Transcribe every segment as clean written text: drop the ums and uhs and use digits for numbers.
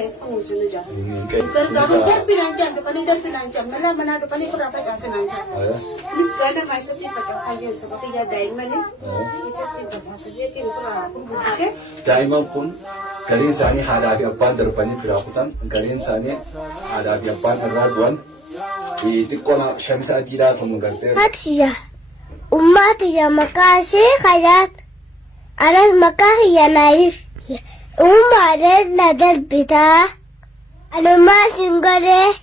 le fungusun aja. Kalau kopi lancar, depan itu lancar. Mana depan itu berapa jasa lancar. Ini sekarang masih tidak saja seperti ya diamond ini. Bisa tidak saja itu pun bukan. Diamond pun kalian sani ada di apa depan itu berakutan. Kalian sani ada di apa raduan. Itu kalau syamsa tidak mengerti. Hatia, umat yang makasih hayat. Anak makasih ya naif. Umat ladar bita. Anak singgare.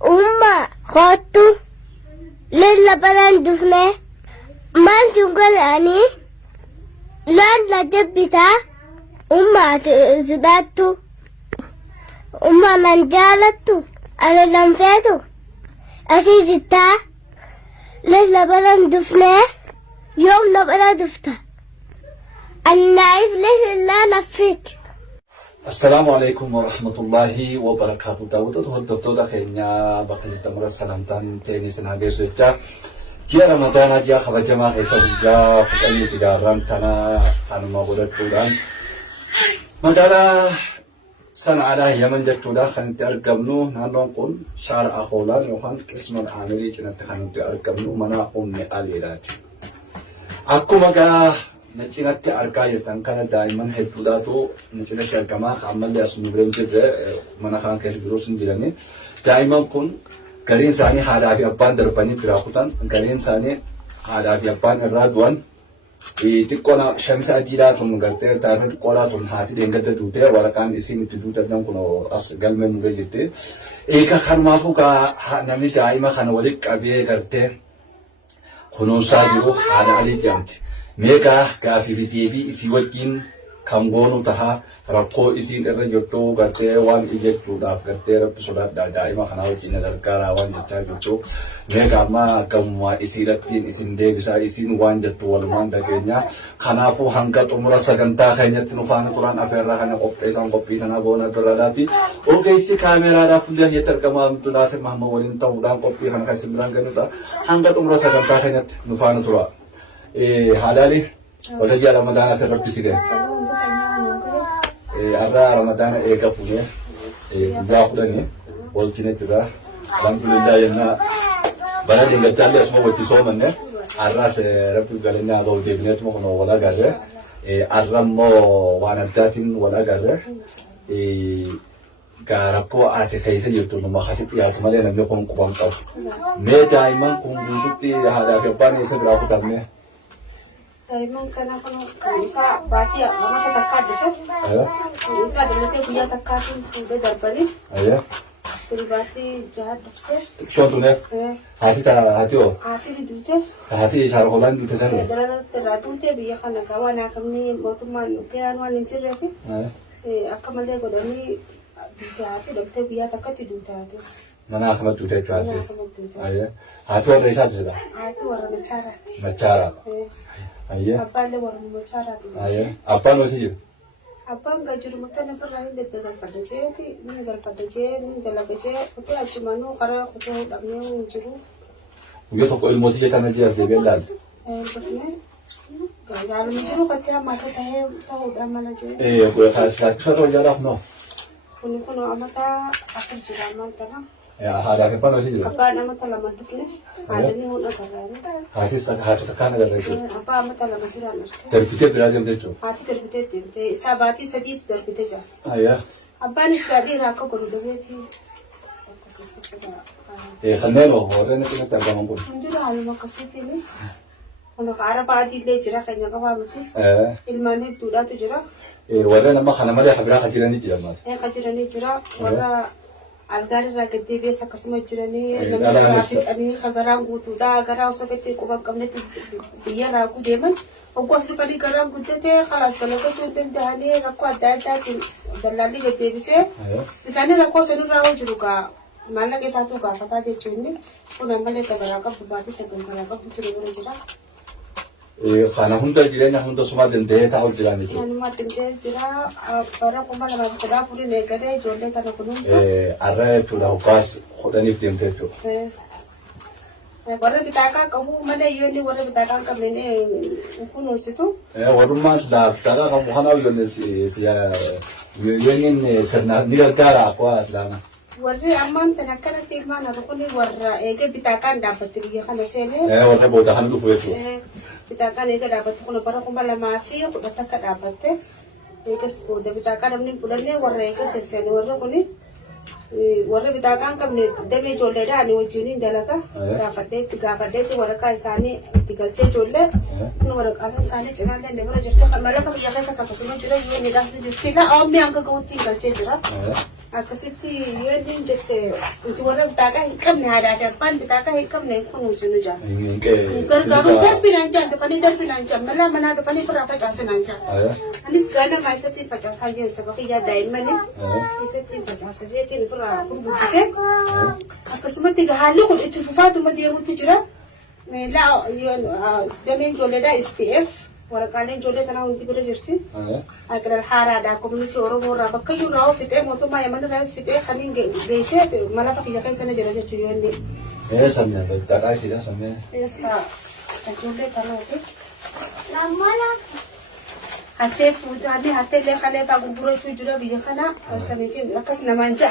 Umat khotu. Lelaparan dufne. Man singgare ani. Ladar bita. Umat zudatu. Umat manjalatu. Anak lamfetu. أسيدتا ليلة بلا دفنة يوم بلا دفتا النايف ليش لا لفيت. السلام عليكم ورحمة الله وبركاته. داود الدكتور دخلنا بقية تمر السلام تاني سنابير سويتا جاء رمضان جاء خبر جماعة سبجا فتني تجارم تنا ما بودت كودان مدالا سن على يمن جتودا خنت أرقمنو نانون قل شعر أخولا نوخان قسم العاملي جنت خنت أرقمنو منا أمي آليلات أكو مجا نجنت أرقاية كان دائما هتولاتو نجنا شركما عمل لي أسمو بريم جبر منا خان كيس بروسن جلني دائما كن كريم ساني هذا في أبان درباني براخوتان كريم ساني هذا في أبان الرادوان Tikona shamsa adila tum garte tarhet kola tum hati dengate dute walakan isim itu dute dam kuno as galmen ngejete eka khan mafu ka nami daima khan walik abiye garte kuno sabiru hada ali jamti mega ka fi tv isi wakin kamgono taha rakko isin erre jotto garte wan ijek tuda garte rap sudat da daima khana wajina darkara wan jetta jotto mega ma kamwa isiratin isin de bisa isin wan jotto wal man da kenya khana fu hangat umra saganta khanya tinufan quran aferra khana qoppe sam qoppe na bona dolalati o kaisi kamera da fulla yetar kama tunasir mahma walin tawdan qoppe khana kasimran ganuta hangat umra saganta khanya tinufan tura hadali wala ya ramadan atarabti sige Arra Ramadan ega punya, jauh lagi, walcine juga, alhamdulillah yana, barang tinggal cari semua waktu soalnya, arra serap galenya atau debnya cuma kono wala gaze, arra mo wanadatin wala gaze, garapo ate kaisa yutu nama khasip ya kemarin namanya kono kubang tau, meja imang kumbuti ada kepan ini seberapa tahunnya? Memang karena kalau bisa berarti ya, mama tertekan deh. Bisa dengan dia punya tekan sudah darbani. Ayah. Berarti jahat deh. Contohnya, hati tak hati oh. Hati itu deh. Hati cara holan gitu kan? Dalam teratu deh biar kan kawan kami mau teman, kayak anu nincir ya sih. Aku malah kau dani hati dokter biar tekan tidur tadi. Mana aku mau tujuh hati. Ayah. Hati orang desa juga. Hati orang bicara. Bicara. Ayah. Apa ada orang bicara? Ayah. Apa masih? Apa enggak juru makan apa lain dengan pada je, dengan pada je, dengan lagi je. Itu cuma nu karena aku damnya juru. Dia tu ilmu tu kita nanti asal belan. Maksudnya, kalau juru kata mata saya tahu mana je. Aku kasih satu jarak no. Kuno amata aku juraman tanah. Ya, ada apa masih juga? Apa nama talaman tu ni? Ada ni mana talaman? Hati tekan ada lagi. Apa nama talaman tu mana? Terpikir berada di situ. Hati terpikir, sabati sedih terpikir je. Ayah. Apa ni sekali raka kono dulu je. Khanelo, orang ni kita tak mampu. Mungkin hal makasih ni. Kalau Arab adi le jira kayaknya kau mesti. Ilmu tu dah tu jira. Orang nama khana malah khabra khajiran ni jira mas. Khajiran ni jira. Wala algar raga TV sa kasuma jira ni. Ani khabaran gutu dah agar awak seperti kubang kamne tu dia ragu deman. Aku asal kali kerang gutu te khalas kalau kau tu tentang aku ada dalali ke TV se. Di sana aku selalu ragu juga. Mana ke satu kata dia cuni. Pun namanya khabaran kau berarti sekarang kau betul betul jira. Karena hunter jiranya hunter semua dendeh tahu jiran itu. Anu mati dendeh jira, para kumbal nama sudah puri negara jonde karena kunung. Arah itu dah ukas, kau ni film tu. warra bitaakaa qabu malee yoo inni warra bitaakaa hin qabne kunuunsitu. Warrummaan silaa bitaakaa qabu kanaa yooniin sirnaan ni gargaara akka islaama. Warri ammaan tan akkanatti ilmaan haadha kun warra eega bitaakaan dhaabbatti biyya kana seenee. Warra booda kan dhufu jechuudha. Bitaakaan eega dhaabbatti kun bara 2010 akka dhaabbatte eegas booda bitaakaa namni fudhannee warra eega sesseene warra kuni. Warra bitaakaan qabne damee ijoolleedhaan wajjin dalaga gaafadheetti waraqaa isaanii itti galchee ijoollee kun waraqaan isaanii cinaa dandee bira jirtu kan mallaqa biyya keessas akkasuma jira yoo inni gaafni jirti la oomni hanga gahuutti galchee jira akkasitti yoo inni jette warra bitaakaa hin qabne haadhaa abbaan bitaakaa hin qabne kunuunsinu jira gargaaruu darbinaan jaan dhufanii darbinaan jaan malaa manaa dhufanii firaa facaasinaan jaan anis gaana maayisatti facaasaa jeensa bakiyyaa daa'immanii keessatti facaasa jeetiin gurguddise akkasumatti haalli kun itti fufaatuma deemutti jira dameen ijoolleedhaa SPF waraqaaleen ijoollee tanaa hundi bira jirti aqilal haaraadhaa komunitii oromoo irraa bakka iyyuu raawwa fixee mootummaa yaman irraas fixee kamiin geessee malafa kiyya keessa jira jechuu yoo inni samee bitaakaa isiidha samee ijoollee tanaati hattee fuudhanii hatteellee kalee fa'aa gurgurachuu jira biyya kana akkas namaan ja'a